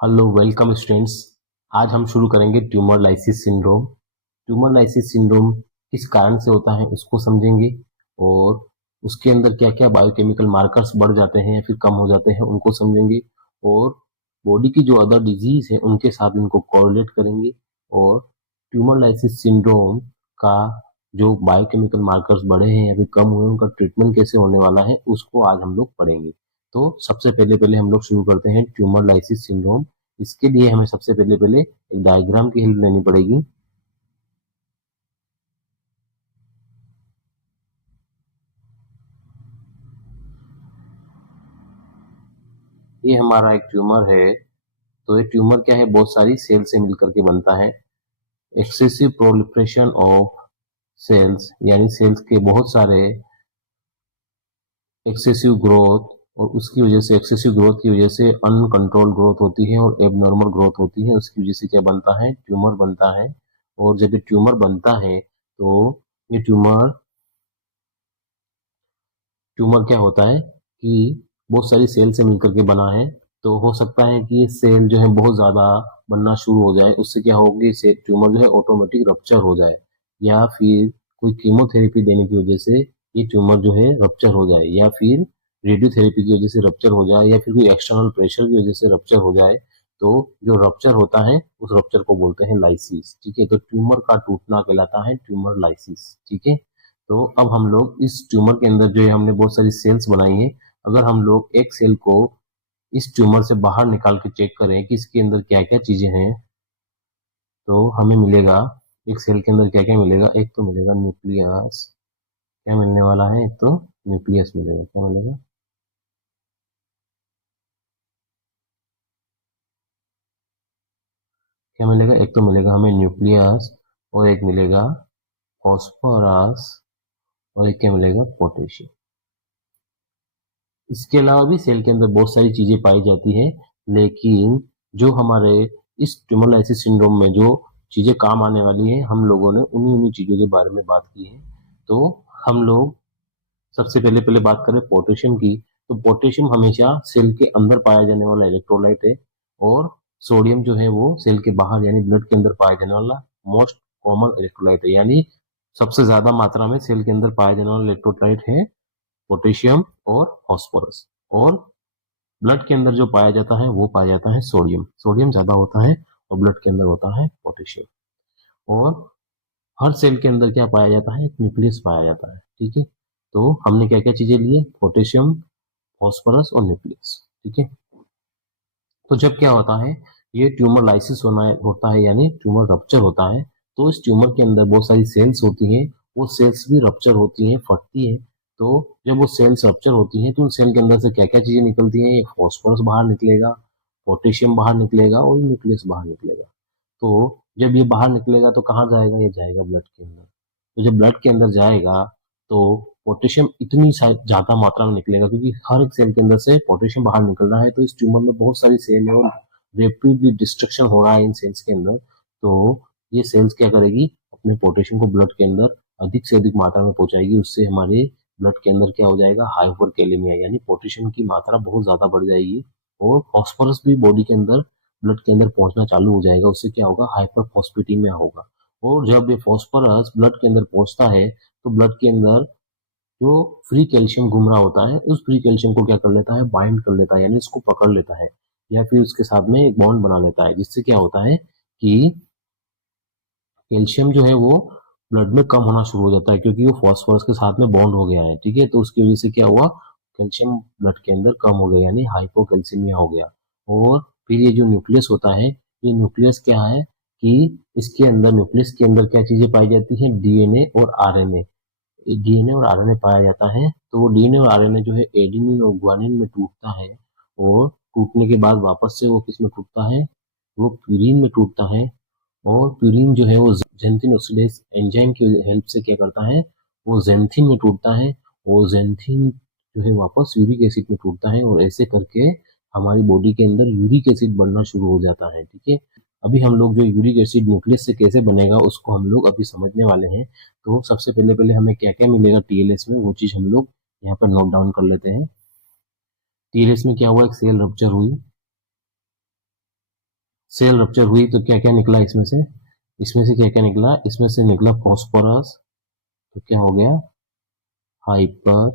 Hello welcome students. आज हम शुरू करेंगे tumour lysis syndrome. Tumour lysis syndrome किस कारण से होता है उसको समझेंगे और उसके अंदर क्या क्या बायोकेमिकल मार्कर्स बढ़ जाते हैं या फिर कम हो जाते हैं उनको समझेंगे और बॉडी की जो अदर डिजीज है उनके साथ इनको कोरिलेट करेंगे और ट्यूमर लाइसिस सिंड्रोम का जो बायोकेमिकल मार्कर्स बढ़े हैं या फिर कम हुए उनका ट्रीटमेंट कैसे होने वाला है उसको आज हम लोग पढ़ेंगे। तो सबसे पहले पहले हम लोग शुरू करते हैं ट्यूमर लाइसिस सिंड्रोम। इसके लिए हमें सबसे पहले पहले एक डायग्राम की हेल्प लेनी पड़ेगी। ये हमारा एक ट्यूमर है। तो ये ट्यूमर क्या है, बहुत सारी सेल से मिलकर के बनता है। एक्सेसिव प्रोलिफरेशन ऑफ सेल्स यानी सेल्स के बहुत सारे एक्सेसिव ग्रोथ और उसकी वजह से एक्सेसिव ग्रोथ की वजह से अनकंट्रोल ग्रोथ होती है और एबनॉर्मल ग्रोथ होती है। उसकी वजह से क्या बनता है, ट्यूमर बनता है। और जब ये ट्यूमर बनता है तो ये ट्यूमर ट्यूमर क्या होता है कि बहुत सारी सेल से मिलकर के बना है। तो हो सकता है कि ये सेल जो है बहुत ज्यादा बनना शुरू हो जाए, उससे क्या होगी, से ट्यूमर जो है ऑटोमेटिक रप्चर हो जाए या फिर कोई कीमोथेरेपी देने की वजह से ये ट्यूमर जो है रप्चर हो जाए या फिर रेडियोथेरेपी की वजह से रप्चर हो जाए या फिर कोई एक्सटर्नल प्रेशर की वजह से रप्चर हो जाए। तो जो रप्चर होता है उस रप्चर को बोलते हैं लाइसिस। ठीक है, तो ट्यूमर का टूटना कहलाता है ट्यूमर लाइसिस। ठीक है, तो अब हम लोग इस ट्यूमर के अंदर जो है हमने बहुत सारी सेल्स बनाई है। अगर हम लोग एक सेल को इस ट्यूमर से बाहर निकाल के चेक करें कि इसके अंदर क्या क्या चीजें हैं, तो हमें मिलेगा एक सेल के अंदर क्या क्या मिलेगा। एक तो मिलेगा न्यूक्लियस। क्या मिलने वाला है, एक तो न्यूक्लियस मिलेगा। क्या मिलेगा, क्या मिलेगा, एक तो मिलेगा हमें न्यूक्लियस और एक मिलेगा फॉस्फोरस और एक क्या मिलेगा, पोटेशियम। इसके अलावा भी सेल के अंदर बहुत सारी चीजें पाई जाती है, लेकिन जो हमारे इस ट्यूमर लाइसिस सिंड्रोम में जो चीजें काम आने वाली हैं हम लोगों ने उन्हीं उन्हीं चीजों के बारे में बात की है। तो हम लोग सबसे पहले पहले बात करें पोटेशियम की। तो पोटेशियम हमेशा सेल के अंदर पाया जाने वाला इलेक्ट्रोलाइट है और सोडियम जो है वो सेल के बाहर यानी ब्लड के अंदर पाया जाने वाला मोस्ट कॉमन इलेक्ट्रोलाइट है। यानी सबसे ज्यादा मात्रा में सेल के अंदर पाया जाने वाला इलेक्ट्रोलाइट है पोटेशियम और फास्फोरस। और ब्लड के अंदर जो पाया जाता है वो पाया जाता है सोडियम। सोडियम ज्यादा होता है और ब्लड के अंदर होता है पोटेशियम। और हर सेल के अंदर क्या पाया जाता है, एक न्यूक्लियस पाया जाता है। ठीक है, तो हमने क्या क्या चीजें ली है, पोटेशियम, फास्फोरस और न्यूक्लियस। ठीक है, तो जब क्या होता है, ये ट्यूमर लाइसिस होता है यानी ट्यूमर रप्चर होता है। तो इस ट्यूमर के अंदर बहुत सारी सेल्स होती हैं, वो सेल्स भी रप्चर होती हैं, फटती हैं। तो जब वो सेल्स रप्चर होती हैं तो उन सेल के अंदर से क्या क्या चीजें निकलती हैं, ये फॉस्फोरस बाहर निकलेगा, पोटेशियम बाहर निकलेगा और न्यूक्लियस बाहर निकलेगा। तो जब ये बाहर निकलेगा तो कहाँ जाएगा, ये जाएगा ब्लड के अंदर। तो जब ब्लड के अंदर जाएगा तो पोटेशियम इतनी ज्यादा मात्रा में निकलेगा, क्योंकि हर एक सेल के अंदर से पोटेशियम बाहर निकल रहा है। तो इस ट्यूमर में बहुत सारी सेल है और रेपिडली डिस्ट्रक्शन हो रहा है इन सेल्स के अंदर। तो ये सेल्स क्या करेगी, अपने पोटेशियम को ब्लड के अंदर अधिक से अधिक मात्रा में पहुंचाएगी। उससे हमारे ब्लड के अंदर क्या हो जाएगा, हाइपरकैलेमिया यानी पोटेशियम की मात्रा बहुत ज्यादा बढ़ जाएगी। और फॉस्फोरस भी बॉडी के अंदर ब्लड के अंदर पहुंचना चालू हो जाएगा। उससे क्या होगा, हाइपरफॉस्फेटीमिया होगा। और जब ये फॉस्फोरस ब्लड के अंदर पहुंचता है तो ब्लड के अंदर जो फ्री कैल्शियम घूम रहा होता है उस फ्री कैल्शियम को क्या कर लेता है, बाइंड कर लेता है यानी इसको पकड़ लेता है या फिर उसके साथ में एक बॉन्ड बना लेता है। जिससे क्या होता है कि कैल्शियम जो है वो ब्लड में कम होना शुरू हो जाता है, क्योंकि वो फास्फोरस के साथ में बॉन्ड हो गया है। ठीक है, तो उसकी वजह से क्या हुआ, कैल्शियम ब्लड के अंदर कम हो गया यानी हाइपोकैल्सीमिया हो गया। और फिर ये जो न्यूक्लियस होता है, ये न्यूक्लियस क्या है कि इसके अंदर, न्यूक्लियस के अंदर क्या चीजें पाई जाती हैं, डीएनए और आरएनए। डीएनए और आरएनए पाया जाता है। तो वो डीएनए और आरएनए जो है एडेनिन और ग्वानिन में टूटता है और टूटने के बाद वापस से वो किस में टूटता है, वो प्यूरिन में टूटता है। और प्यूरिन जो है वो जेंथिन ऑक्सीडेज एंजाइम की हेल्प से क्या करता है, वो जेंथिन में टूटता है। और जेंथिन जो है वापस यूरिक एसिड में टूटता है और ऐसे करके हमारी बॉडी के अंदर यूरिक एसिड बनना शुरू हो जाता है। ठीक है, अभी हम लोग जो यूरिक एसिड न्यूक्लियस से कैसे बनेगा उसको हम लोग अभी समझने वाले हैं। तो सबसे पहले पहले हमें क्या क्या मिलेगा टीएलएस में, वो चीज हम लोग यहाँ पर नोट डाउन कर लेते हैं। टीएलएस में क्या हुआ, एक सेल रप्चर हुई। सेल रप्चर हुई तो क्या क्या निकला इसमें से क्या क्या निकला, इसमें से निकला फॉस्फोरस, तो क्या हो गया, हाइपर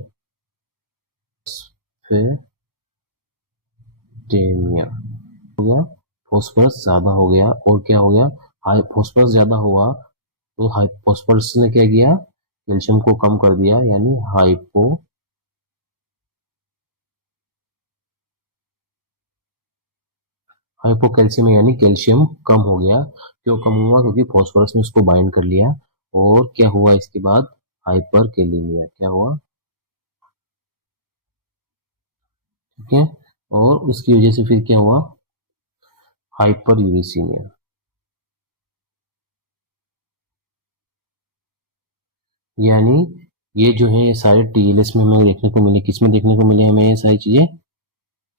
टेमिया हो गया, फॉस्फोरस ज्यादा हो गया, और क्या हो गया, हाई फॉस्फोरस ज्यादा हुआ तो हाई फॉस्फोरस ने क्या किया, कैल्शियम को कम कर दिया, यानी हाइपोकैल्सीमिया, यानी कैल्शियम कम हो गया। क्यों कम हुआ, क्योंकि फॉस्फोरस ने उसको बाइंड कर लिया। और क्या हुआ इसके बाद, हाइपरकैलेमिया, क्या हुआ, ठीक है। और उसकी वजह से फिर क्या हुआ, हाइपर यूरेसीमिया। यानी ये जो है ये सारे टीएलएस में हमें देखने को मिले, किसमें देखने को मिले हमें ये सारी चीजें,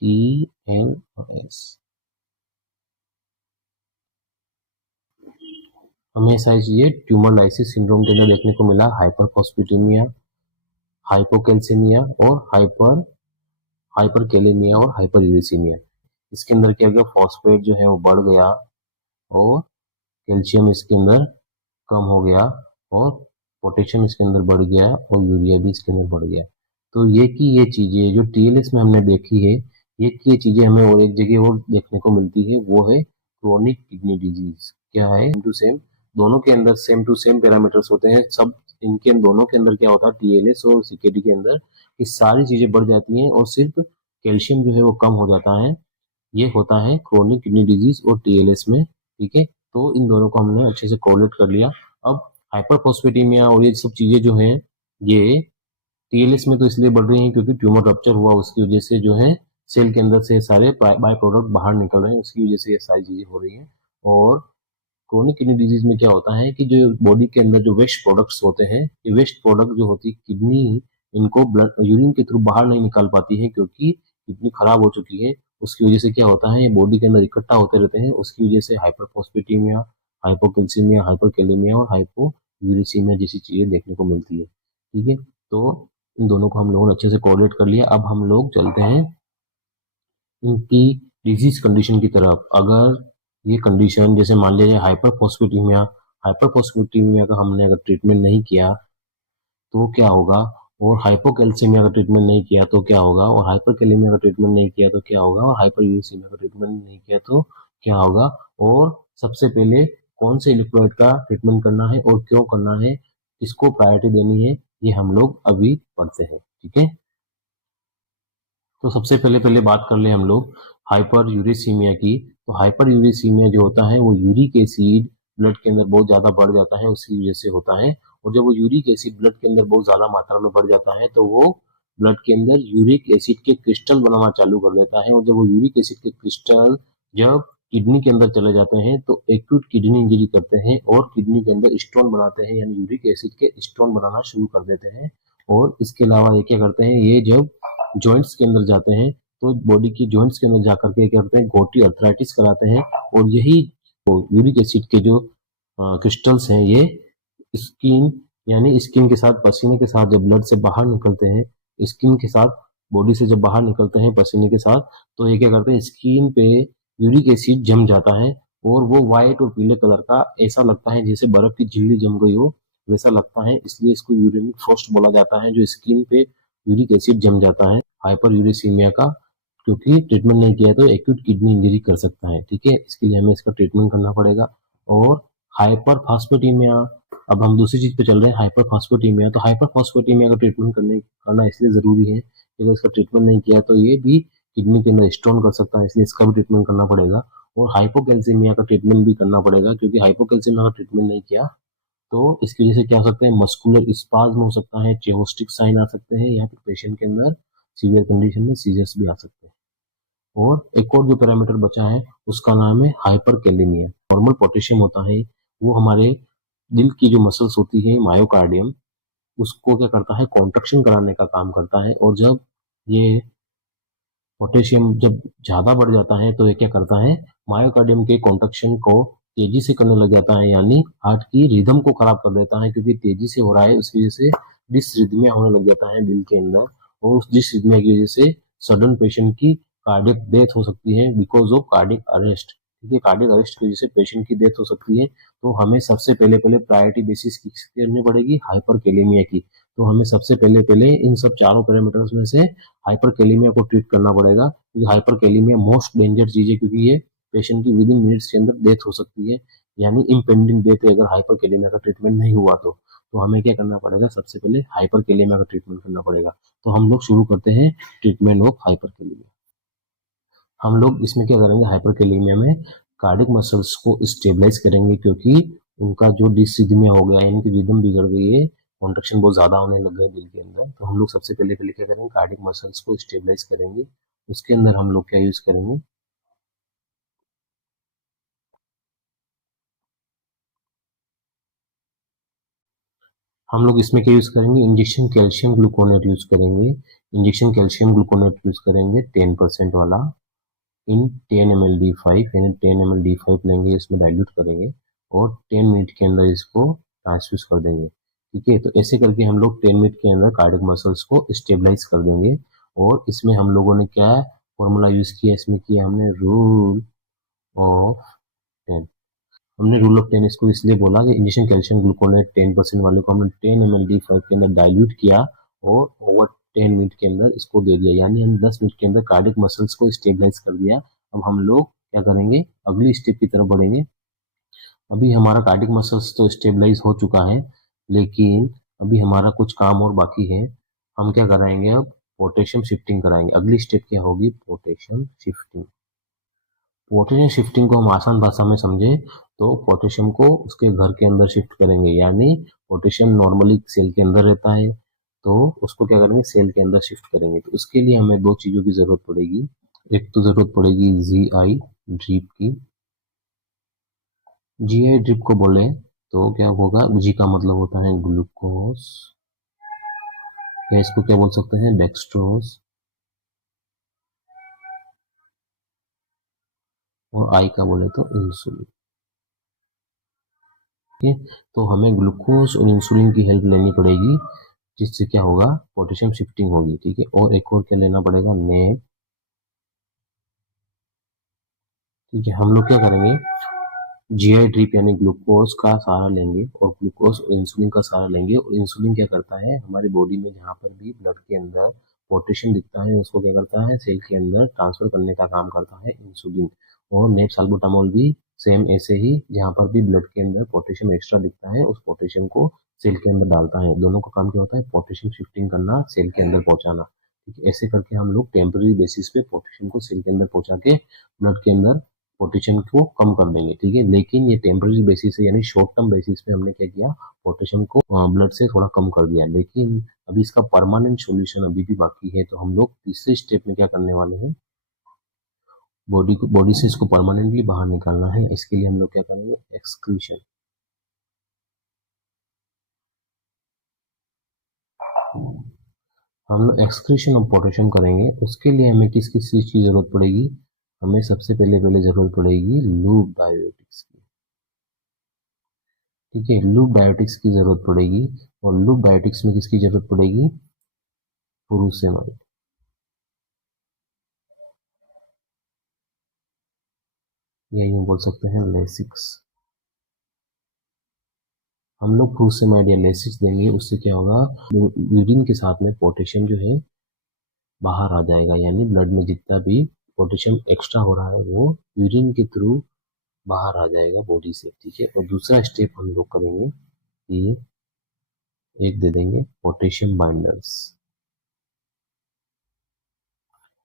टीएलएस, हमें सारी चीजें ट्यूमर लाइसिस सिंड्रोम के अंदर देखने को मिला, हाइपरफॉस्फेटेमिया, हाइपोकैल्सीमिया और हाइपरकैलेमिया और हाइपरयूरेसीमिया। इसके अंदर क्या हो गया, फॉस्फेट जो है वो बढ़ गया और कैल्शियम इसके अंदर कम हो गया और पोटेशियम इसके अंदर बढ़ गया और यूरिया भी इसके अंदर बढ़ गया। तो ये की ये चीजें जो टीएलएस में हमने देखी है, ये चीजें हमें और एक जगह और देखने को मिलती है, वो है क्रोनिक किडनी डिजीज। क्या है, सेम टू सेम, दोनों के अंदर सेम टू सेम पैरामीटर्स होते हैं सब, इनके दोनों के अंदर क्या होता है, टीएलएस और सीकेडी के अंदर ये सारी चीजें बढ़ जाती हैं और सिर्फ कैल्शियम जो है वो कम हो जाता है। ये होता है क्रोनिक किडनी डिजीज और टीएलएस में, ठीक है। तो इन दोनों को हमने अच्छे से कोरिलेट कर लिया। अब हाइपरफॉस्फेटेमिया और ये सब चीजें जो हैं, ये टीएलएस में तो इसलिए बढ़ रही हैं क्योंकि ट्यूमर रप्चर हुआ, उसकी वजह से जो है सेल के अंदर से सारे बाय प्रोडक्ट बाहर निकल रहे हैं, उसकी वजह से ये सारी चीजें हो रही हैं। और क्रोनिक किडनी डिजीज में क्या होता है कि जो बॉडी के अंदर जो वेस्ट प्रोडक्ट्स होते हैं, ये वेस्ट प्रोडक्ट जो होती है किडनी, इनको ब्लड यूरिन के थ्रू बाहर नहीं निकाल पाती है क्योंकि किडनी खराब हो चुकी है। उसकी वजह से क्या होता है, ये बॉडी के अंदर इकट्ठा होते रहते हैं, उसकी वजह से हाइपरफॉस्फेटेमिया, हाइपोकैल्सीमिया, हाइपरकैलेमिया और हाइपोयूरेसीमिया जैसी चीजें देखने को मिलती है, ठीक है। तो इन दोनों को हम लोगों ने अच्छे से कोरिलेट कर लिया। अब हम लोग चलते हैं इनकी डिजीज कंडीशन की तरफ। अगर ये कंडीशन जैसे मान लीजिए हाइपरफॉस्फेटेमिया, हाइपरफॉस्फेटेमिया का हमने अगर ट्रीटमेंट नहीं किया तो क्या होगा, और हाइपोकैल्सीमिया का ट्रीटमेंट नहीं किया तो क्या होगा, और हाइपरकैलेमिया का ट्रीटमेंट नहीं किया तो क्या होगा, और हाइपरयूरेसीमिया का ट्रीटमेंट नहीं किया तो क्या होगा, और सबसे पहले कौन से इलेक्ट्रोलाइट का ट्रीटमेंट करना है और क्यों करना है, किसको प्रायोरिटी देनी है, ये हम लोग अभी पढ़ते हैं, ठीक है। तो सबसे पहले पहले बात कर ले हम लोग हाइपर यूरेसीमिया की। तो हाइपर यूरेसीमिया जो होता है वो यूरिक एसिड ब्लड के अंदर बहुत ज्यादा बढ़ जाता है, उसकी वजह से होता है। और जब वो यूरिक एसिड ब्लड के अंदर बहुत ज्यादा मात्रा में बढ़ जाता है तो वो ब्लड के अंदर यूरिक एसिड के क्रिस्टल बनाना चालू कर देता है। और जब वो यूरिक एसिड के क्रिस्टल जब किडनी के अंदर चले जाते हैं तो एक्यूट किडनी इंजरी करते हैं और किडनी के अंदर स्टोन बनाते हैं, यानी यूरिक एसिड के स्टोन बनाना शुरू कर देते हैं। और इसके अलावा ये क्या करते हैं, ये जब जॉइंट्स के अंदर जाते हैं तो बॉडी की जॉइंट्स के अंदर जाकर के क्या करते हैं, गोटी अर्थराइटिस कराते हैं। और यही यूरिक एसिड के जो क्रिस्टल्स हैं, ये स्किन, यानी स्किन के साथ पसीने के साथ जब ब्लड से बाहर निकलते हैं, स्किन के साथ बॉडी से जब बाहर निकलते हैं पसीने के साथ, तो ये क्या करते हैं, स्किन पे यूरिक एसिड जम जाता है और वो व्हाइट और पीले कलर का ऐसा लगता है जैसे बर्फ की झिल्ली जम गई हो, वैसा लगता है। इसलिए इसको यूरेनिक फ्रोस्ट बोला जाता है, जो स्किन पे यूरिक एसिड जम जाता है हाइपर यूरेसीमिया का। क्योंकि ट्रीटमेंट नहीं किया तो एक्यूट किडनी इंजरी कर सकता है, ठीक है। इसके लिए हमें इसका ट्रीटमेंट करना पड़ेगा। और हाइपर फास्फेटीमिया, अब हम दूसरी चीज पे चल रहे हैं, हाइपर फास्फेटीमिया। तो हाइपर फास्फेटीमिया का ट्रीटमेंट करना इसलिए जरूरी है कि अगर इसका ट्रीटमेंट नहीं किया तो ये भी किडनी के अंदर स्टोन कर सकता है, इसलिए इसका भी ट्रीटमेंट करना पड़ेगा। और हाइपोकैल्सीमिया का ट्रीटमेंट भी करना पड़ेगा, क्योंकि हाइपोकैल्सीमिया का ट्रीटमेंट नहीं किया तो इसकी वजह से क्या हो सकता है, मस्कुलर स्पाज्म हो सकता है, चेहोस्टिक साइन आ सकते हैं, या फिर पेशेंट के अंदर सीवियर कंडीशन में सीजर्स भी आ सकते हैं। और एक और जो पैरामीटर बचा है उसका नाम है हाइपरकैलेमिया। नॉर्मल पोटेशियम होता है, वो हमारे दिल की जो मसल्स होती है मायोकार्डियम, उसको क्या करता है, कॉन्ट्रक्शन कराने का काम करता है। और जब ये पोटेशियम जब ज्यादा बढ़ जाता है तो ये क्या करता है, मायोकार्डियम के कॉन्ट्रक्शन को तेजी से करने लग जाता है, यानी हार्ट की रिदम को खराब कर देता है। क्योंकि तेजी से हो रहा है उसकी वजह से डिसरिथमिया होने लग जाता है दिल के अंदर, और उस डिसरिथमिया की वजह से सडन पेशेंट की कार्डियक डेथ हो सकती है बिकॉज ऑफ कार्डियक अरेस्ट, ठीक है, कार्डियक अरेस्ट की वजह से पेशेंट की डेथ हो सकती है, तो हमें सबसे पहले पहले प्रायोरिटी बेसिस की करनी पड़ेगी हाइपरकैलेमिया की। तो हमें सबसे पहले पहले इन सब चारों पैरामीटर्स में से हाइपरकैलेमिया को ट्रीट करना पड़ेगा, क्योंकि हाइपरकैलेमिया मोस्ट डेंजर चीज है, क्योंकि ये पेशेंट की विद इन मिनट्स के अंदर डेथ हो सकती है, यानी इम्पेंडिंग डेथ है अगर हाइपरकैलेमिया का ट्रीटमेंट नहीं हुआ तो हमें क्या करना पड़ेगा, सबसे पहले हाइपरकैलेमिया का ट्रीटमेंट करना पड़ेगा। तो हम लोग शुरू करते हैं ट्रीटमेंट ऑफ हाइपरकैलेमिया। हम लोग इसमें क्या करेंगे, हाइपरकैलेमिया में कार्डिक मसल्स को स्टेबलाइज करेंगे, क्योंकि उनका जो डिसरिदमिया हो गया, यानी कि रिदम बिगड़ गई है, कॉन्ट्रैक्शन बहुत ज्यादा होने लग गए दिल के अंदर। तो हम लोग सबसे पहले पहले क्या करेंगे, कार्डिक मसल्स को स्टेबलाइज करेंगे। उसके अंदर हम लोग क्या यूज करेंगे, हम लोग इसमें क्या यूज करेंगे, इंजेक्शन कैल्शियम ग्लूकोनेट यूज करेंगे। इंजेक्शन कैल्शियम ग्लूकोनेट यूज करेंगे 10% वाला, इन 10 ml D5, यानी 10 ml D5 लेंगे, इसमें डाइल्यूट करेंगे और 10 मिनट के अंदर इसको ट्रांसफ्यूज कर देंगे। ठीक है, तो ऐसे करके हम लोग 10 मिनट के अंदर कार्डियक मसल्स को स्टेबलाइज कर देंगे। और इसमें हम लोगों ने क्या फॉर्मूला यूज किया, इसमें किया हमने रूल ऑफ 10। हमने रूल ऑफ 10 इसको इसलिए बोला कि इंजेक्शन कैल्शियम ग्लूकोनेट 10% वाले को हमने 10 ml D5 के अंदर डाइल्यूट किया और ओवर 10 मिनट के अंदर इसको दे दिया, यानी हम 10 मिनट के अंदर कार्डियक मसल्स को स्टेबलाइज कर दिया। अब हम लोग क्या करेंगे, अगली स्टेप की तरफ बढ़ेंगे। अभी हमारा कार्डियक मसल्स तो स्टेबलाइज हो चुका है, लेकिन अभी हमारा कुछ काम और बाकी है। हम क्या कराएंगे, अब पोटेशियम शिफ्टिंग कराएंगे। अगली स्टेप क्या होगी, पोटेशियम शिफ्टिंग। पोटेशियम शिफ्टिंग को हम आसान भाषा में समझे तो पोटेशियम को उसके घर के अंदर शिफ्ट करेंगे, यानी पोटेशियम नॉर्मली सेल के अंदर रहता है, तो उसको क्या करेंगे, सेल के अंदर शिफ्ट करेंगे। तो उसके लिए हमें दो चीजों की जरूरत पड़ेगी। एक तो जरूरत पड़ेगी GI ड्रिप की। GI ड्रिप को बोले तो क्या होगा, जी का मतलब होता है ग्लूकोज, या इसको क्या बोल सकते हैं, डेक्सट्रोज, और आई का बोले तो इंसुलिन। ठीक है, तो हमें ग्लूकोज और इंसुलिन की हेल्प लेनी पड़ेगी, जिससे क्या होगा, पोटेशियम शिफ्टिंग होगी। ठीक है, और एक और क्या लेना पड़ेगा, नेप। ठीक है, हम लोग क्या करेंगे, GI ड्रिप यानी ग्लूकोज का सहारा लेंगे और ग्लूकोज और इंसुलिन का सहारा लेंगे। और इंसुलिन क्या करता है, हमारी बॉडी में जहाँ पर भी ब्लड के अंदर पोटेशियम दिखता है उसको क्या करता है, सेल के अंदर ट्रांसफर करने का काम करता है इंसुलिन। और नेप साल्बुटामोल भी सेम ऐसे ही, जहाँ पर भी ब्लड के अंदर पोटेशियम एक्स्ट्रा दिखता है उस पोटेशियम को सेल के अंदर डालता है। दोनों का काम क्या होता है, पोटेशियम शिफ्टिंग करना, सेल के अंदर पहुंचाना। ठीक है, ऐसे करके हम लोग टेम्पररी बेसिस पे पोटेशियम को सेल के अंदर पहुंचा के ब्लड के अंदर पोटेशियम को कम कर देंगे। ठीक है, लेकिन ये टेम्पररी बेसिस है, यानी शॉर्ट टर्म बेसिस पे हमने क्या किया, पोटेशियम को ब्लड से थोड़ा कम कर दिया। लेकिन अभी इसका परमानेंट सॉल्यूशन अभी भी बाकी है। तो हम लोग तीसरे स्टेप में क्या करने वाले हैं, बॉडी से इसको परमानेंटली बाहर निकालना है। इसके लिए हम लोग क्या करेंगे, एक्सक्रीशन। हम लोग एक्सक्रीशन ऑफ पोटेशियम करेंगे। उसके लिए हमें किस किस चीज की जरूरत पड़ेगी, हमें सबसे पहले पहले जरूरत पड़ेगी लूप डायोटिक्स की। ठीक है, लूप डायोटिक्स की जरूरत पड़ेगी। और लूप डायोटिक्स में किसकी जरूरत पड़ेगी, फुरुसेमाइड, या यूं बोल सकते हैं लेसिक्स। हम लोग फुरुसेमाइड या लेसिक्स देंगे, उससे क्या होगा, यूरिन के साथ में पोटेशियम जो है बाहर आ जाएगा, यानी ब्लड में जितना भी पोटेशियम एक्स्ट्रा हो रहा है वो यूरिन के थ्रू बाहर आ जाएगा बॉडी से। ठीक है, और दूसरा स्टेप हम लोग करेंगे कि एक दे देंगे पोटेशियम बाइंडर्स।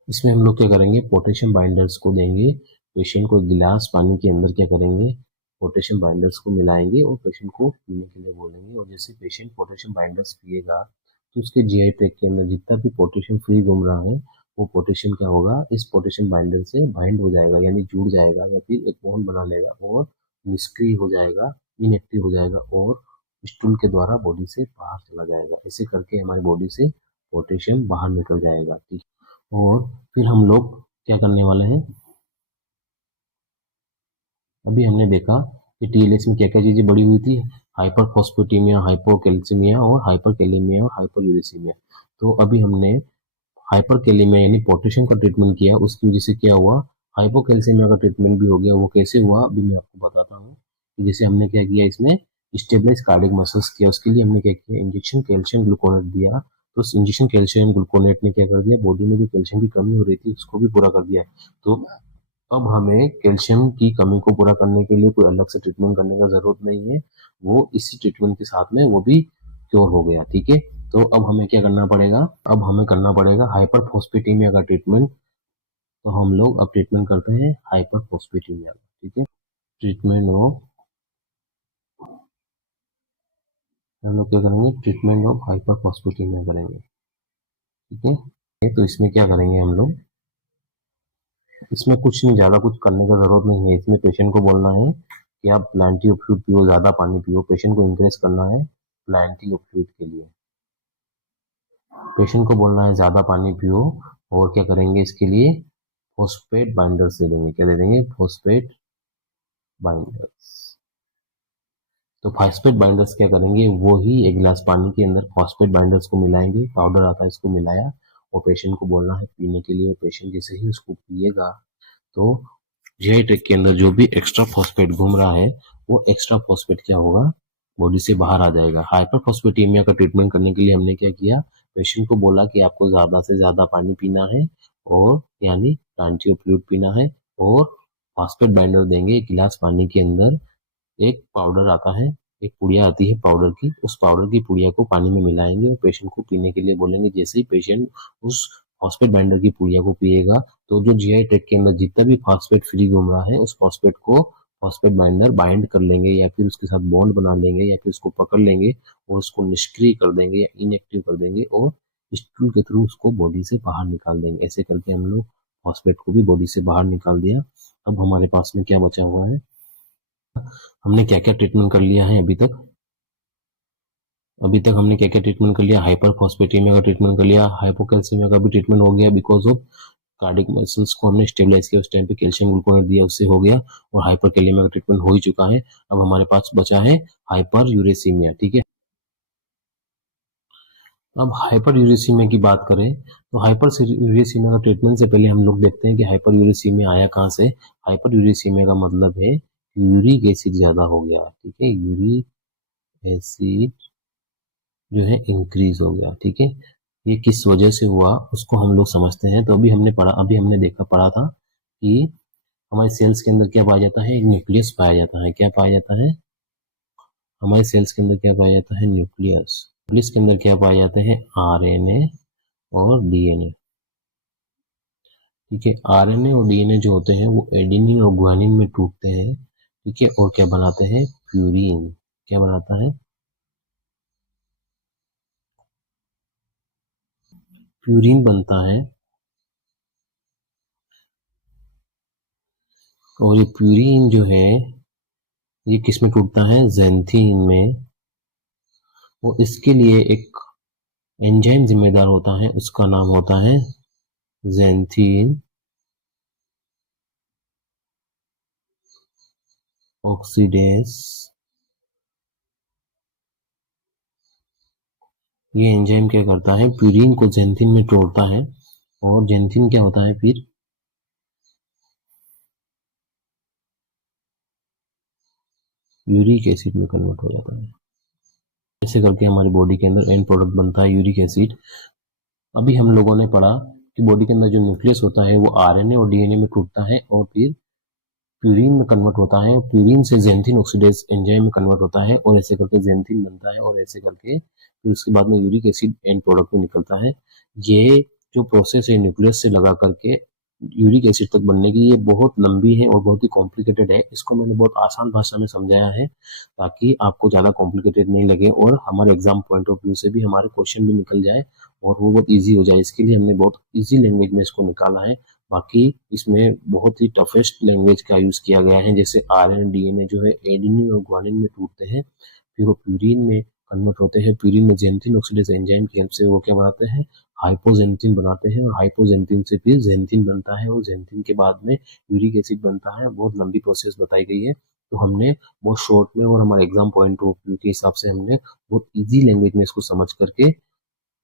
इसमें हम लोग क्या करेंगे, पोटेशियम बाइंडर्स को देंगे, पेशेंट को गिलास पानी के अंदर क्या करेंगे, पोटेशियम बाइंडर्स को मिलाएंगे और पेशेंट को पीने के लिए बोलेंगे। और जैसे पेशेंट पोटेशियम बाइंडर्स पिएगा तो उसके GI ट्रैक के अंदर जितना भी पोटेशियम फ्री घूम रहा है वो पोटेशियम क्या होगा, इस पोटेशियम बाइंडर से बाइंड हो जाएगा, यानी जुड़ जाएगा, या फिर एक बॉन्ड बना लेगा और निष्क्रिय हो जाएगा, इनएक्टिव हो जाएगा और स्टूल के द्वारा बॉडी से बाहर चला जाएगा। ऐसे करके हमारी बॉडी से पोटेशियम बाहर निकल जाएगा। ठीक, और फिर हम लोग क्या करने वाले हैं, अभी हमने देखा कि TLS में क्या क्या चीजें बढ़ी हुई थी, हाइपरफॉस्फेटेमिया, हाइपोकैल्सीमिया और हाइपरकैलेमिया और हाइपरयूरेसीमिया। तो अभी हमने हाइपरकैलेमिया यानी पोटेशियम का ट्रीटमेंट किया, उसकी वजह से क्या हुआ, हाइपोकैल्सीमिया का ट्रीटमेंट भी हो गया। वो कैसे हुआ अभी मैं आपको बताता हूँ। जैसे हमने क्या किया, इसमें स्टेबलाइज कार्डियक मसल्स किया। उसके लिए हमने क्या किया, इंजेक्शन कैल्शियम ग्लूकोनेट दिया। तो उस इंजेक्शन कैल्शियम ग्लूकोनेट ने क्या कर दिया, बॉडी में जो कैल्शियम की कमी हो रही थी उसको भी पूरा कर दिया। तो अब हमें कैल्शियम की कमी को पूरा करने के लिए कोई अलग से ट्रीटमेंट करने का जरूरत नहीं है। वो इसी ट्रीटमेंट के साथ में वो भी क्योर हो गया। ठीक है, तो अब हमें क्या करना पड़ेगा, अब हमें करना पड़ेगा हाइपरफॉस्फेटेमिया का ट्रीटमेंट। तो हम लोग अब ट्रीटमेंट करते हैं हाइपरफॉस्फेटेमिया का। ठीक है, ट्रीटमेंट ऑफ, हम लोग क्या करेंगे, ट्रीटमेंट ऑफ हाइपरफॉस्फेटेमिया करेंगे। ठीक है, तो इसमें क्या करेंगे हम लोग, इसमें कुछ नहीं, ज्यादा कुछ करने का जरूरत नहीं है। इसमें पेशेंट को बोलना है कि आप प्लेंटी ऑफ फ्लूइड पियो, ज्यादा पानी पियो। पेशेंट को इंकरेज करना है प्लेंटी ऑफ फ्लूइड के लिए। पेशेंट को बोलना है ज्यादा पानी पियो। और क्या करेंगे इसके लिए, फॉस्फेट बाइंडर्स दे देंगे। क्या दे देंगे, फॉस्फेट बाइंडर्स। तो फॉस्फेट बाइंडर्स क्या करेंगे, वो ही एक गिलास पानी के अंदर फॉस्फेट बाइंडर्स को मिलाएंगे। पाउडर आता है, इसको मिलाया और पेशेंट को बोलना है पीने के लिए। पेशेंट जैसे ही उसको पिएगा तो जीआई ट्रैक्ट के अंदर जो भी एक्स्ट्रा फॉस्फेट घूम रहा है वो एक्स्ट्रा फॉस्फेट क्या होगा, बॉडी से बाहर आ जाएगा। हाइपरफॉस्फेटेमिया का ट्रीटमेंट करने के लिए हमने क्या किया, पेशेंट को बोला कि आपको ज्यादा से ज्यादा पानी पीना है और यानी प्लेंटी ऑफ फ्लूइड पीना है। और फॉस्फेट बाइंडर देंगे एक गिलास पानी के अंदर। एक पाउडर आता है, एक पुड़िया आती है पाउडर की, उस पाउडर की पुड़िया को पानी में मिलाएंगे और पेशेंट को पीने के लिए बोलेंगे। जैसे ही पेशेंट उस फॉस्फेट बाइंडर की पुड़िया को पिएगा तो जो जीआई ट्रैक्ट के अंदर जितना भी फॉस्फेट फ्री घूम रहा है उस फॉस्फेट को फॉस्फेट बाइंडर बाइंड कर लेंगे, या फिर उसके साथ बॉन्ड बना लेंगे, या फिर उसको पकड़ लेंगे और उसको निष्क्रिय कर देंगे या इनएक्टिव कर देंगे और स्टूल के थ्रू उसको बॉडी से बाहर निकाल देंगे। ऐसे करके हम लोग फॉस्फेट को भी बॉडी से बाहर निकाल दिया। अब हमारे पास में क्या बचा हुआ है, हमने क्या क्या ट्रीटमेंट कर लिया है अभी तक हमने क्या क्या ट्रीटमेंट कर लिया, हाइपरफॉस्फेटेमिया का ट्रीटमेंट कर लिया, हाइपोकैल्सीमिया का भी ट्रीटमेंट हो गया बिकॉज ऑफ कार्डिक मसल्स को हमने स्टेबलाइज किया, उस टाइम पे कैल्शियम ग्लूकोनेट दिया, उससे हो गया। और हाइपरकैलेमिया का ट्रीटमेंट हो ही चुका है। अब हमारे पास बचा है हाइपर यूरेसीमिया। ठीक है, अब हाइपर यूरेसीमिया की बात करें तो हाइपर यूरेसीमिया का ट्रीटमेंट से पहले हम लोग देखते हैं कि हाइपर यूरेसीमिया आया कहाँ से। हाइपर यूरेसीमिया का मतलब है यूरिक एसिड ज्यादा हो गया। ठीक है, यूरिक एसिड जो है इंक्रीज हो गया। ठीक है, ये किस वजह से हुआ उसको हम लोग समझते हैं। तो अभी हमने देखा पढ़ा था कि हमारे सेल्स के अंदर क्या पाया जाता है, एक न्यूक्लियस पाया जाता है। क्या पाया जाता है, हमारे सेल्स के अंदर क्या पाया जाता है, न्यूक्लियस। न्यूक्लियस के अंदर क्या पाए जाते हैं, आरएनए और डीएनए। ठीक है, आरएनए और डीएनए जो होते हैं वो एडेनिन और गुआनिन में टूटते हैं। ठीक है, और क्या बनाते हैं, प्यूरिन। क्या बनाता है, प्यूरिन बनता है। और ये प्यूरिन जो है ये किस में टूटता है, ज़ैंथीन में। वो इसके लिए एक एंजाइम जिम्मेदार होता है, उसका नाम होता है ज़ैंथीन ऑक्सीडेस। ये एंजाइम क्या करता है, प्यूरिन को ज़ैंथीन में तोड़ता है और ज़ैंथीन क्या होता है फिर यूरिक एसिड में कन्वर्ट हो जाता है। ऐसे करके हमारी बॉडी के अंदर एंड प्रोडक्ट बनता है यूरिक एसिड। अभी हम लोगों ने पढ़ा कि बॉडी के अंदर जो न्यूक्लियस होता है वो आरएनए और डीएनए में टूटता है और फिर प्यूरिन में कन्वर्ट होता है। प्यूरिन से ज़ैंथीन ऑक्सीडेज एंजाइम में कन्वर्ट होता है और ऐसे करके ज़ैंथीन बनता है और ऐसे करके फिर उसके बाद में यूरिक एसिड एंड प्रोडक्ट में निकलता है। ये जो प्रोसेस है न्यूक्लियस से लगा करके यूरिक एसिड तक बनने की, ये बहुत लंबी है और बहुत ही कॉम्प्लिकेटेड है। इसको मैंने बहुत आसान भाषा में समझाया है ताकि आपको ज़्यादा कॉम्प्लिकेटेड नहीं लगे और हमारे एग्जाम पॉइंट ऑफ व्यू से भी हमारे क्वेश्चन भी निकल जाए और वो बहुत ईजी हो जाए। इसके लिए हमने बहुत ईजी लैंग्वेज में इसको निकाला है। बाकी इसमें बहुत ही टफेस्ट लैंग्वेज का यूज किया गया है। जैसे आरएनए डीएनए जो है एडेनिन और ग्वानिन में टूटते हैं, फिर वो प्यूरिन में कन्वर्ट होते हैं। प्यूरिन में ज़ैंथीन ऑक्सीडेज एंजाइम की हेल्प से वो क्या बनाते हैं, हाइपोजेंथिन बनाते हैं और हाइपोजेंथिन से फिर ज़ैंथीन बनता है और ज़ैंथीन के बाद में यूरिक एसिड बनता है। बहुत लंबी प्रोसेस बताई गई है, तो हमने बहुत शॉर्ट में और हमारे एग्जाम पॉइंट ऑफ व्यू के हिसाब से हमने बहुत इजी लैंग्वेज में इसको समझ करके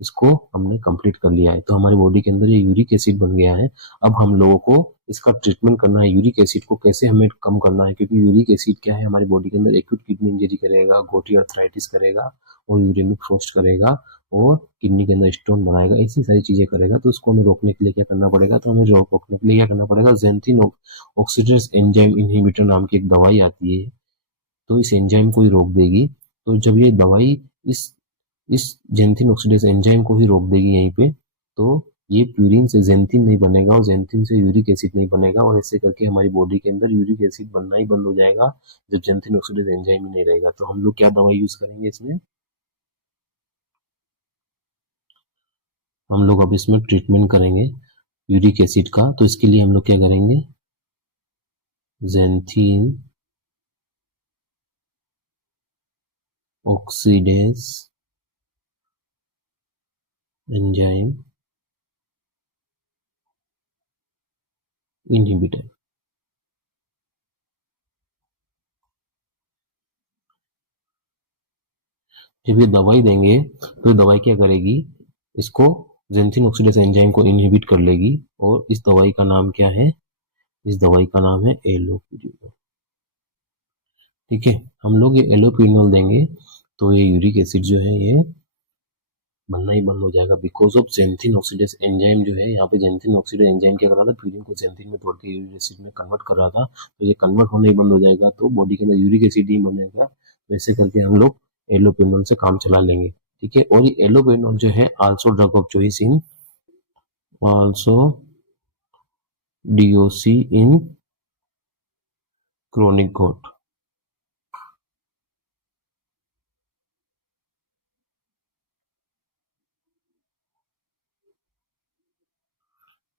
इसको हमने कंप्लीट कर लिया है। तो हमारी बॉडी के अंदर ये यूरिक एसिड बन गया है। अब हम लोगों को इसका ट्रीटमेंट करना है। यूरिक एसिड को कैसे हमें कम करना है, क्योंकि यूरिक एसिड क्या है, हमारी बॉडी के अंदर एक्यूट किडनी इंजरी करेगा, गॉटी आर्थराइटिस करेगा और यूरेमिक फ्रोस्ट करेगा और किडनी के अंदर स्टोन बनाएगा, ऐसी सारी चीजें करेगा। तो उसको हमें रोकने के लिए क्या करना पड़ेगा, तो हमें रोकने के लिए क्या करना पड़ेगा, ज़ैंथिन ऑक्सीडेज एंजाइम इनहिबिटर नाम की एक दवाई आती है, तो इस एंजाइम को ही रोक देगी। तो जब ये दवाई इस इस ज़ैंथिन ऑक्सीडेज एंजाइम को ही रोक देगी यहीं पे, तो ये प्यूरिन से ज़ैंथिन नहीं बनेगा और ज़ैंथिन से यूरिक एसिड नहीं बनेगा, और ऐसे करके हमारी बॉडी के अंदर यूरिक एसिड बनना ही बंद हो जाएगा जब ज़ैंथिन ऑक्सीडेज एंजाइम ही नहीं रहेगा। तो हम लोग क्या दवाई यूज करेंगे इसमें, हम लोग अब इसमें ट्रीटमेंट करेंगे यूरिक एसिड का। तो इसके लिए हम लोग क्या करेंगे, ज़ैंथिन ऑक्सीडेज एंजाइम इनहिबिटर। जब ये दवाई देंगे तो दवाई क्या करेगी, इसको ज़ैंथिन ऑक्सीडेज एंजाइम को इनहिबिट कर लेगी, और इस दवाई का नाम क्या है, इस दवाई का नाम है एलोपिरिनोल। ठीक है, हम लोग ये एलोपिरिनोल देंगे तो ये यूरिक एसिड जो है ये बनना ही बंद हो जाएगा, because of xanthine oxidase enzyme जो है, यहाँ पे ज़ैंथिन ऑक्सीडेज एंजाइम क्या कर रहा था, प्यूरिन को ज़ैंथिन में तोड़ के यूरिक एसिड में कन्वर्ट कर रहा था। तो ये कन्वर्ट होना ही बंद हो जाएगा, तो बॉडी के अंदर यूरिक एसिड ही बनेगा। तो ऐसे करके हम लोग एलोपिरिनोल से काम चला लेंगे। ठीक है, और ये एलोपिरिनोल जो है also drug of choice in also DOC in chronic got.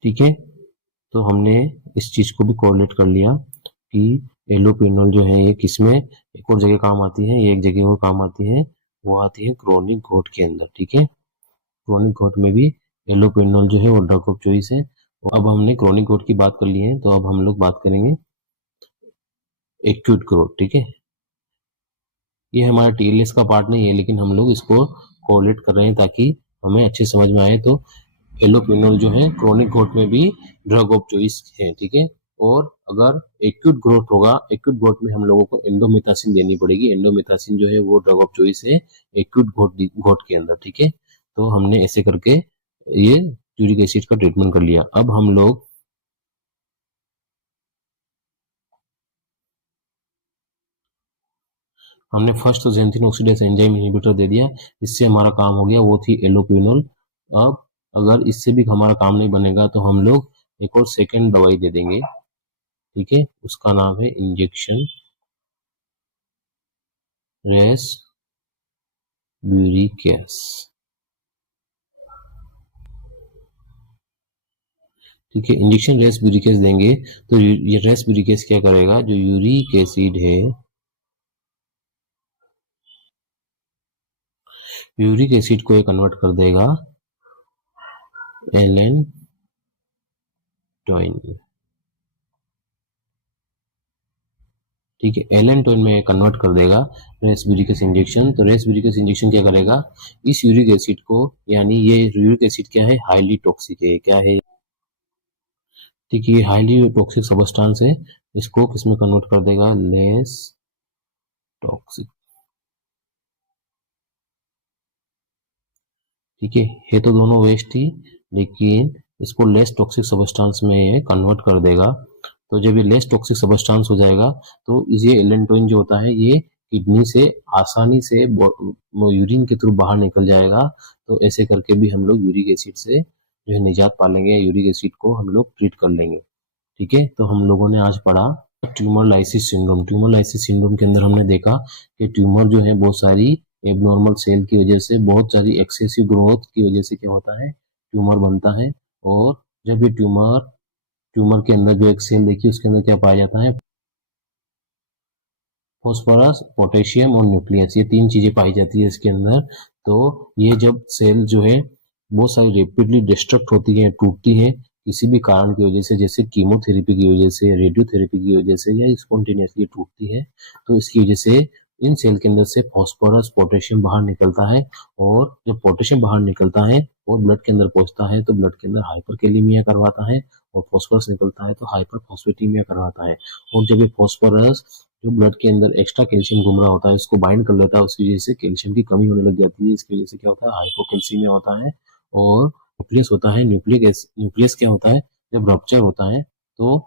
ठीक है, तो हमने इस चीज को भी कोरिलेट कर लिया कि एलोपिरिनोल जो है ये किसमें एक और जगह काम आती है, ये एक जगह और काम आती है, वो आती है क्रोनिक गॉट के अंदर। ठीक है, क्रोनिक गॉट में भी एलोपिरिनोल जो है वो ड्रग ऑफ चॉइस है। अब हमने क्रोनिक गॉट की बात कर ली है, तो अब हम लोग बात करेंगे एक्यूट गॉट। ठीक है, ये हमारा टीएलएस का पार्ट नहीं है, लेकिन हम लोग इसको कोरिलेट कर रहे हैं ताकि हमें अच्छे समझ में आए। तो एलोपिरिनोल जो है क्रोनिक गॉट में भी ड्रग ऑफ चॉइस है। ठीक है, और अगर एक्यूट ग्रोथ होगा, एक्यूट ग्रोथ में हम लोगों को एंडोमेथासिन देनी पड़ेगी। एंडोमेथासिन जो है वो ड्रग ऑफ चॉइस है एक्यूट गॉट के अंदर। ठीक है, तो हमने ऐसे करके ये यूरिक एसिड का ट्रीटमेंट कर लिया। अब हम लोग हमने फर्स्ट तो ज़ैंथिन ऑक्सीडेज एंजाइम इनहिबिटर दे दिया, इससे हमारा काम हो गया, वो थी एलोपिरिनोल। अब अगर इससे भी हमारा काम नहीं बनेगा तो हम लोग एक और सेकेंड दवाई दे देंगे। ठीक है, उसका नाम है इंजेक्शन रेस ब्यूरिकेस। ठीक है, इंजेक्शन रेस ब्यूरिकेस देंगे तो ये रेस ब्यूरिकेस क्या करेगा, जो यूरिक एसिड है, यूरिक एसिड को ये कन्वर्ट कर देगा एलेंटोइन। ठीक है, एलेंटोइन में कन्वर्ट कर देगा रेसब्यूरिकस इंजेक्शन। तो रेसब्यूरिकस इंजेक्शन क्या करेगा, इस यूरिक एसिड को, यानी ये यूरिक एसिड क्या है, हाईली टॉक्सिक है, क्या है, ठीक है, ये हाईली टॉक्सिक सबस्टांस है, इसको किसमें कन्वर्ट कर देगा, लेस टॉक्सिक। ठीक है तो दोनों वेस्ट ही, लेकिन इसको लेस टॉक्सिक सबस्टांस में ये कन्वर्ट कर देगा। तो जब ये लेस टॉक्सिक सबस्टांस हो जाएगा तो ये एलेंटोइन जो होता है ये किडनी से आसानी से यूरिन के थ्रू बाहर निकल जाएगा। तो ऐसे करके भी हम लोग यूरिक एसिड से जो है निजात पा लेंगे, यूरिक एसिड को हम लोग ट्रीट कर लेंगे। ठीक है, तो हम लोगों ने आज पढ़ा tumour lysis syndrome. Tumour lysis syndrome के अंदर हमने देखा कि ट्यूमर जो है बहुत सारी एबनॉर्मल सेल की वजह से, बहुत सारी एक्सेसिव ग्रोथ की वजह से क्या होता है, ट्यूमर बनता है। और जब ये ट्यूमर के अंदर जो एक सेल देखिए उसके अंदर क्या पाया जाता है, फॉस्फोरस, पोटेशियम और न्यूक्लियस, ये तीन चीजें पाई जाती है इसके अंदर। तो ये जब सेल जो है बहुत सारी रेपिडली डिस्ट्रक्ट होती है, टूटती है किसी भी कारण की वजह से, जैसे कीमोथेरेपी की वजह से, रेडियोथेरेपी की वजह से, या स्पॉन्टेनियसली टूटती है, तो इसकी वजह से इन सेल के अंदर से फास्फोरस पोटेशियम बाहर निकलता है, और जब पोटेशियम बाहर निकलता है और ब्लड के अंदर पहुंचता है तो ब्लड के अंदर हाइपरकैलेमिया करवाता है, और फास्फोरस निकलता है तो हाइपरफॉस्फेटेमिया करवाता है। और जब ये फास्फोरस जो ब्लड के अंदर एक्स्ट्रा कैल्शियम घूम रहा होता है उसको बाइंड कर लेता है, उसकी वजह से कैल्शियम की कमी होने लग जाती है। इसकी वजह से क्या होता है, हाइपोकैल्सीमिया होता है। और न्यूक्लियस होता है, न्यूक्लियस क्या होता है, जब रप्चर होता है तो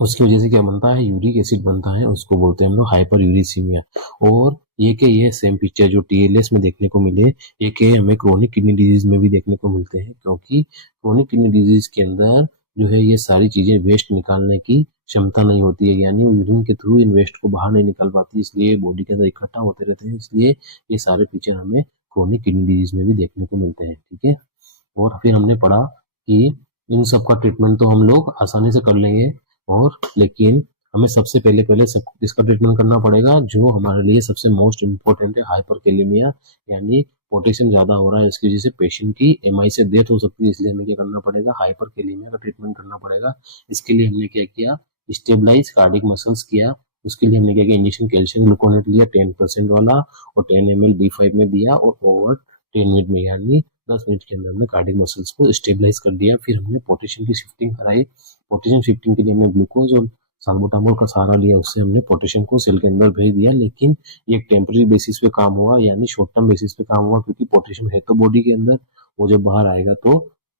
उसकी वजह से क्या बनता है, यूरिक एसिड बनता है, उसको बोलते हैं हम लोग हाइपर यूरिसीमिया। और ये सेम पिक्चर जो टीएलएस में देखने को मिले, ये हमें क्रोनिक किडनी डिजीज में भी देखने को मिलते हैं, क्योंकि क्रोनिक किडनी डिजीज के अंदर जो है ये सारी चीजें वेस्ट निकालने की क्षमता नहीं होती है, यानी वो यूरिन के थ्रू इन वेस्ट को बाहर नहीं निकाल पाती, इसलिए बॉडी के अंदर इकट्ठा होते रहते हैं। इसलिए ये सारे फीचर हमें क्रोनिक किडनी डिजीज में भी देखने को मिलते हैं। ठीक है, और फिर हमने पढ़ा कि इन सब का ट्रीटमेंट तो हम लोग आसानी से कर लेंगे, और लेकिन हमें सबसे पहले सब इसका ट्रीटमेंट करना पड़ेगा जो हमारे लिए सबसे मोस्ट इम्पोर्टेंट है, हाइपरकैलेमिया, यानी पोटेशियम ज्यादा हो रहा है, इसकी वजह से पेशेंट की एमआई से डेथ हो सकती है। इसलिए हमें क्या करना पड़ेगा, हाइपरकैलेमिया का ट्रीटमेंट करना पड़ेगा। इसके लिए हमने क्या किया, स्टेबलाइज कार्डिक मसल्स किया। उसके लिए हमने क्या किया, इंजेक्शन कैल्शियम ग्लूकोनेट लिया 10% वाला, और 10 ml D5 में दिया, और ओवर 10 मिनट में यानी 10 मिनट के अंदर हमने कार्डिक मसल्स को स्टेबलाइज कर दिया। फिर हमने पोटेशियम की शिफ्टिंग कराई। पोटेशियम शिफ्टिंग के लिए हमने ग्लूकोज और साल्बुटामोल का सहारा लिया, उससे हमने पोटेशियम को सेल के अंदर भेज दिया। लेकिन ये एक टेम्पररी बेसिस पे काम हुआ, यानी शॉर्ट टर्म बेसिस पे काम हुआ, क्योंकि पोटेशियम है तो बॉडी के अंदर, वो जब बाहर आएगा तो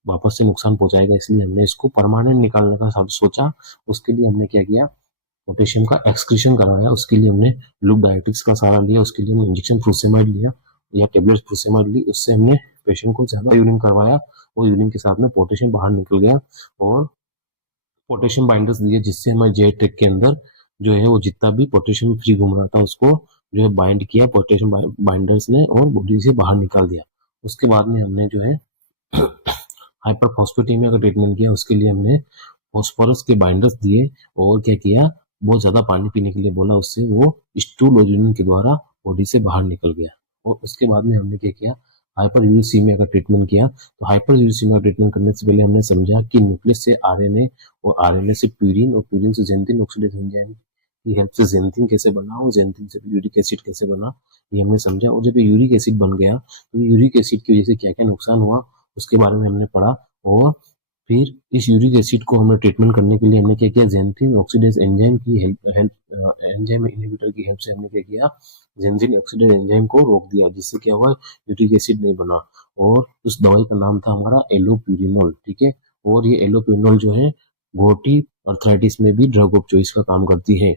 वापस से नुकसान पहुंचाएगा, इसलिए हमने इसको परमानेंट निकालने का सोचा। उसके लिए हमने क्या किया, पोटेशियम का एक्सक्रीशन करवाया। उसके लिए हमने लूप डायरेटिक्स का सहारा लिया। उसके लिए हमने इंजेक्शन फ्रूसेमाइड लिया या टेबलेट फ्रूसेमाइड ली, उससे हमने पेशेंट को ज्यादा यूरिन करवाया, और यूरिन के साथ में पोटेशियम बाहर निकल गया, और पोटेशियम बाइंडर्स दिए, जिससे हमारे जेट ट्रैक के अंदर जो है वो जितना भी पोटेशियम फ्री घूम रहा था उसको जो है बाइंड किया पोटेशियम बाइंडर्स ने, और बॉडी से बाहर निकाल दिया। उसके बाद में हमने जो है हाइपरफॉस्फेटेमिया का ट्रीटमेंट किया। उसके लिए हमने फॉस्फोरस के बाइंडर्स दिए, और क्या किया, बहुत ज्यादा पानी पीने के लिए बोला, उससे वो स्टूल और यूरिन के द्वारा बॉडी से बाहर निकल गया। और उसके बाद में हमने क्या किया, हाइपर यूरिसीमिया का ट्रीटमेंट किया। तो हाइपर यूरिसीमिया ट्रीटमेंट करने से पहले हमने समझा कि न्यूक्लियस से आरएनए, और आरएनए से प्यूरिन, और प्यूरिन से जेंथिन ऑक्सीडेज एंजाइम की हेल्प से जेंथिन कैसे बना, और जेंथिन से यूरिक एसिड कैसे बना, ये हमने समझा। और जब ये यूरिक एसिड बन गया तो यूरिक एसिड की वजह से क्या क्या नुकसान हुआ उसके बारे में हमने पढ़ा। और फिर इस यूरिक एसिड को हमने ट्रीटमेंट करने के लिए हमने क्या किया, जेंथिन ऑक्सीडेज एंजाइम की एंजाइम इनहिबिटर की हेल्प से हमने क्या किया, जेंथिन ऑक्सीडेज एंजाइम को रोक दिया, जिससे क्या हुआ, यूरिक एसिड नहीं बना। और उस दवाई का नाम था हमारा एलोप्यूरिनोल। ठीक है, और ये एलोप्यूरिनोल जो है गोटी अर्थराइटिस में भी ड्रग ऑफ चॉइस का काम करती है।